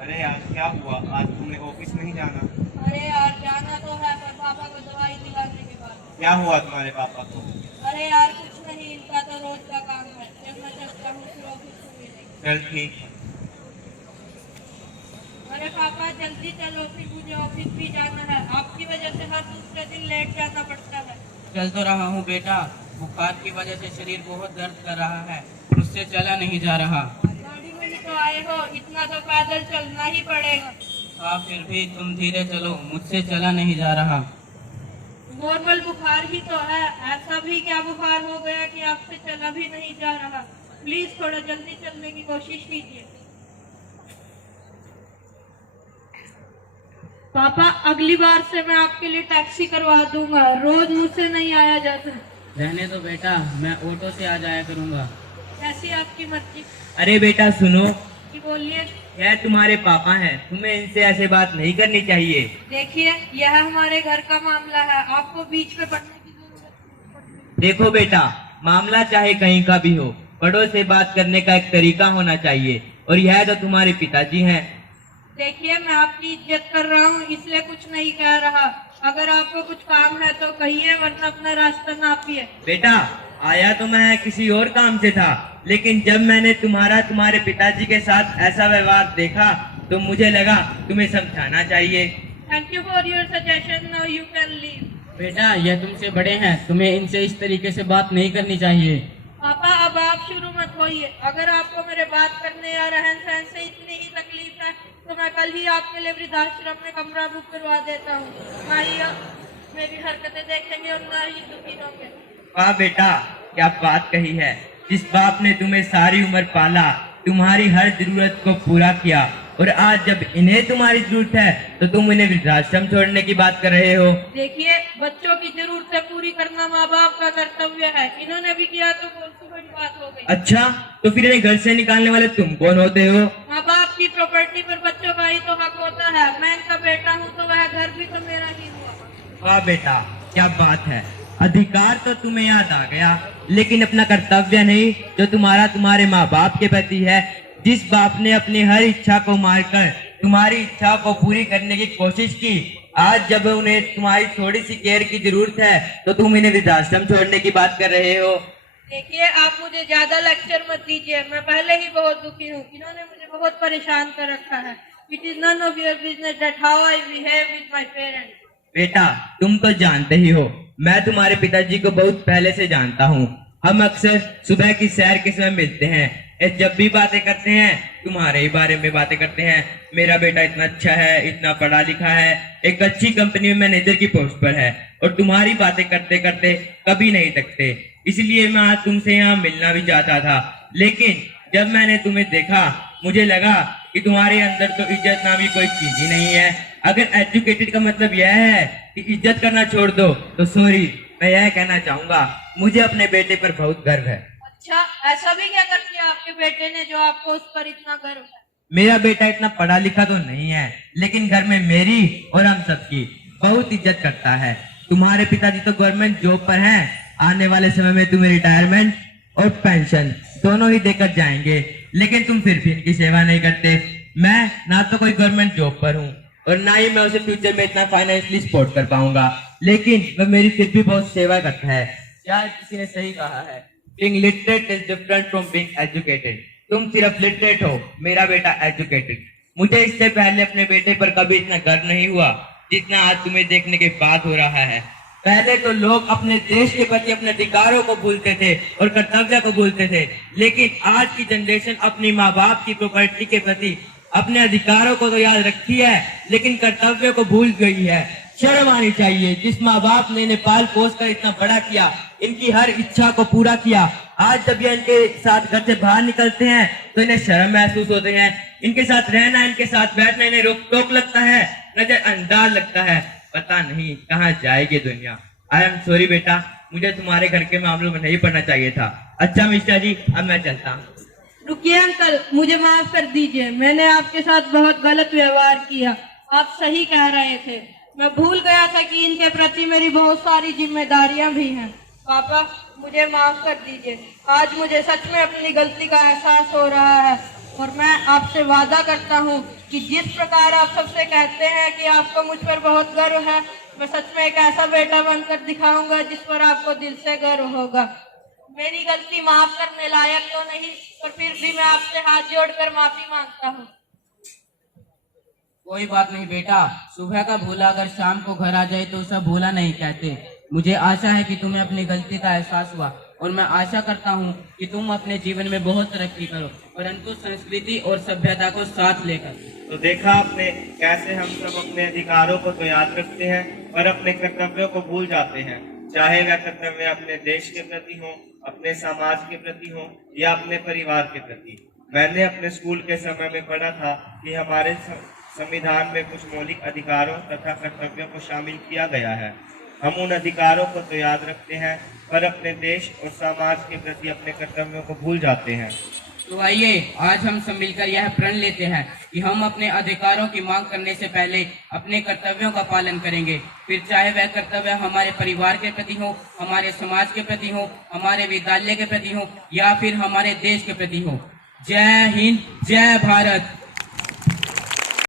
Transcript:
अरे आज क्या हुआ? आज तुमने ऑफिस नहीं जाना? अरे यार जाना तो है पर पापा को दवाई दिलाने के बाद। क्या हुआ तुम्हारे पापा को? अरे यार कुछ नहीं, इनका तो रोज का काम है, जब मैं चलता हूँ फिर ऑफिस में मिलेंगे। चल ठीक है। अरे पापा जल्दी चलो, फिर मुझे ऑफिस भी जाना है। आपकी वजह से हर दूसरे दिन लेट जाना पड़ता है। चल तो रहा हूँ बेटा, बुखार की वजह से शरीर बहुत दर्द कर रहा है, मुझसे चला नहीं जा रहा। गाड़ी में ही तो आए हो, इतना तो पैदल चलना ही पड़ेगा। हाँ फिर भी तुम धीरे चलो, मुझसे चला नहीं जा रहा। नॉर्मल बुखार ही तो है, ऐसा भी क्या बुखार हो गया कि आपसे चला भी नहीं जा रहा? प्लीज थोड़ा जल्दी चलने की कोशिश कीजिए। पापा अगली बार से मैं आपके लिए टैक्सी करवा दूंगा, रोज मुझसे नहीं आया जाता। रहने दो बेटा, मैं ऑटो से आ जाया करूँगा। ऐसी आपकी मर्जी। अरे बेटा सुनो, कि बोलिए। यह तुम्हारे पापा हैं, तुम्हें इनसे ऐसे बात नहीं करनी चाहिए। देखिए यह हमारे घर का मामला है, आपको बीच में पढ़ने की जरूरत नहीं। देखो बेटा, मामला चाहे कहीं का भी हो, बड़ों से बात करने का एक तरीका होना चाहिए, और यह तो तुम्हारे पिताजी हैं। देखिए मैं आपकी इज्जत कर रहा हूँ, इसलिए कुछ नहीं कह रहा। अगर आपको कुछ काम है तो कहिए, वरना अपना रास्ता नापिए। बेटा आया तो मैं किसी और काम से था, लेकिन जब मैंने तुम्हारे पिताजी के साथ ऐसा व्यवहार देखा तो मुझे लगा तुम्हें समझाना चाहिए। Thank you for your suggestion, now you can leave. बेटा यह तुमसे बड़े हैं, तुम्हें इनसे इस तरीके से बात नहीं करनी चाहिए। पापा अब आप शुरू मत होइए। अगर आपको मेरे बात करने या रहन सहन से इतनी ही तकलीफ है तो मैं कल ही आपके लिए वृद्धाश्रम में कमरा बुक करवा देता हूँ। ना ही आप मेरी हरकतें देखेंगे और ना ही दुखी होंगे। वाह बेटा, क्या बात कही है। जिस बाप ने तुम्हें सारी उम्र पाला, तुम्हारी हर जरूरत को पूरा किया, और आज जब इन्हें तुम्हारी जरूरत है तो तुम इन्हें वृद्धाश्रम छोड़ने की बात कर रहे हो। देखिए बच्चों की जरूरतें पूरी करना माँ बाप का कर्तव्य है, इन्होंने भी किया तो कौन सी बड़ी बात हो गई। अच्छा, तो फिर इन्हें घर से निकालने वाले तुम कौन होते हो? माँ बाप की प्रॉपर्टी पर बच्चों का ही तो हक होता है। मैं इनका बेटा हूँ तो वह घर भी तो मेरा ही हुआ। वाह बेटा, क्या बात है। अधिकार तो तुम्हें याद आ गया, लेकिन अपना कर्तव्य नहीं, जो तुम्हारे माँ बाप के प्रति है। जिस बाप ने अपनी हर इच्छा को मारकर तुम्हारी इच्छा को पूरी करने की कोशिश की, आज जब उन्हें तुम्हारी थोड़ी सी केयर की जरूरत है तो तुम इन्हें वृद्धाश्रम छोड़ने की बात कर रहे हो। देखिए आप मुझे ज्यादा लेक्चर मत दीजिए, मैं पहले ही बहुत दुखी हूँ। इन्होंने मुझे बहुत परेशान कर रखा है। It is none of your business that how I behave with my parents. बेटा तुम तो जानते ही हो, मैं तुम्हारे पिताजी को बहुत पहले से जानता हूँ। हम अक्सर सुबह की सैर के समय मिलते हैं, जब भी बातें करते हैं तुम्हारे ही बारे में बातें करते हैं। मेरा बेटा इतना अच्छा है, इतना पढ़ा लिखा है, एक अच्छी कंपनी में मैनेजर की पोस्ट पर है, और तुम्हारी बातें करते करते कभी नहीं थकते। इसलिए मैं आज तुमसे यहाँ मिलना भी चाहता था, लेकिन जब मैंने तुम्हें देखा मुझे लगा कि तुम्हारे अंदर तो इज्जत नामी कोई चीज ही नहीं है। अगर एजुकेटेड का मतलब यह है कि इज्जत करना छोड़ दो तो सॉरी, मैं यह कहना चाहूंगा मुझे अपने बेटे पर बहुत गर्व है। अच्छा ऐसा भी क्या कर दिया आपके बेटे ने जो आपको उस पर इतना गर्व है? मेरा बेटा इतना पढ़ा लिखा तो नहीं है, लेकिन घर में मेरी और हम सबकी बहुत इज्जत करता है। तुम्हारे पिताजी तो गवर्नमेंट जॉब पर हैं, आने वाले समय में तुम्हें रिटायरमेंट और पेंशन दोनों ही देकर जाएंगे, लेकिन तुम फिर भी इनकी सेवा नहीं करते। मैं ना तो कोई गवर्नमेंट जॉब पर हूँ और ना ही मैं उसे फ्यूचर में इतना फाइनेंशियली सपोर्ट कर पाऊंगा, लेकिन वह मेरी फिर भी बहुत सेवा करता है। यार किसी ने सही कहा है, being literate is different from being educated। तुम सिर्फ लिटरेट हो, मेरा बेटा एजुकेटेड। मुझे इससे पहले अपने बेटे पर कभी इतना गर्व नहीं हुआ जितना आज तुम्हें देखने के बाद हो रहा है। पहले तो लोग अपने देश के प्रति अपने अधिकारों को भूलते थे और कर्तव्य को भूलते थे, लेकिन आज की जनरेशन अपनी माँ बाप की प्रॉपर्टी के प्रति अपने अधिकारों को तो याद रखती है, लेकिन कर्तव्य को भूल गई है। शर्म आनी चाहिए। जिस माँ बाप ने नेपाल पोस कर इतना बड़ा किया, इनकी हर इच्छा को पूरा किया, आज जब ये इनके साथ घर से बाहर निकलते हैं तो इन्हें शर्म महसूस होते हैं। इनके साथ रहना, इनके साथ बैठना इन्हें रोक टोक लगता है, नजरअंदाज लगता है। पता नहीं कहाँ जाएगी दुनिया। आई एम सॉरी बेटा, मुझे तुम्हारे घर के मामलों में नहीं पढ़ना चाहिए था। अच्छा मिश्रा जी, अब मैं चलता हूँ। रुकिए अंकल, मुझे माफ कर दीजिए, मैंने आपके साथ बहुत गलत व्यवहार किया। आप सही कह रहे थे, मैं भूल गया था कि इनके प्रति मेरी बहुत सारी जिम्मेदारियां भी हैं। पापा मुझे माफ कर दीजिए, आज मुझे सच में अपनी गलती का एहसास हो रहा है। और मैं आपसे वादा करता हूँ कि जिस प्रकार आप सबसे कहते हैं कि आपको मुझ पर बहुत गर्व है, मैं सच में एक ऐसा बेटा बनकर दिखाऊंगा जिस पर आपको दिल से गर्व होगा। मेरी गलती माफ करने लायक तो नहीं, पर फिर भी मैं आपसे हाथ जोड़कर माफी मांगता हूँ। कोई बात नहीं बेटा, सुबह का भूला अगर शाम को घर आ जाए तो उसे भूला नहीं कहते। मुझे आशा है कि तुम्हें अपनी गलती का एहसास हुआ और मैं आशा करता हूँ कि तुम अपने जीवन में बहुत तरक्की करो, परंतु संस्कृति और सभ्यता को साथ लेकर। तो देखा आपने कैसे हम सब अपने अधिकारों को तो याद रखते हैं पर अपने कर्तव्यों को भूल जाते हैं, चाहे वह कर्तव्य अपने देश के प्रति हो, अपने समाज के प्रति हो या अपने परिवार के प्रति। मैंने अपने स्कूल के समय में पढ़ा था कि हमारे संविधान में कुछ मौलिक अधिकारों तथा कर्तव्यों को शामिल किया गया है। हम उन अधिकारों को तो याद रखते हैं पर अपने देश और समाज के प्रति अपने कर्तव्यों को भूल जाते हैं। तो आइए आज हम सब मिलकर यह प्रण लेते हैं कि हम अपने अधिकारों की मांग करने से पहले अपने कर्तव्यों का पालन करेंगे, फिर चाहे वह कर्तव्य हमारे परिवार के प्रति हो, हमारे समाज के प्रति हो, हमारे विद्यालय के प्रति हो या फिर हमारे देश के प्रति हो। जय हिंद, जय भारत।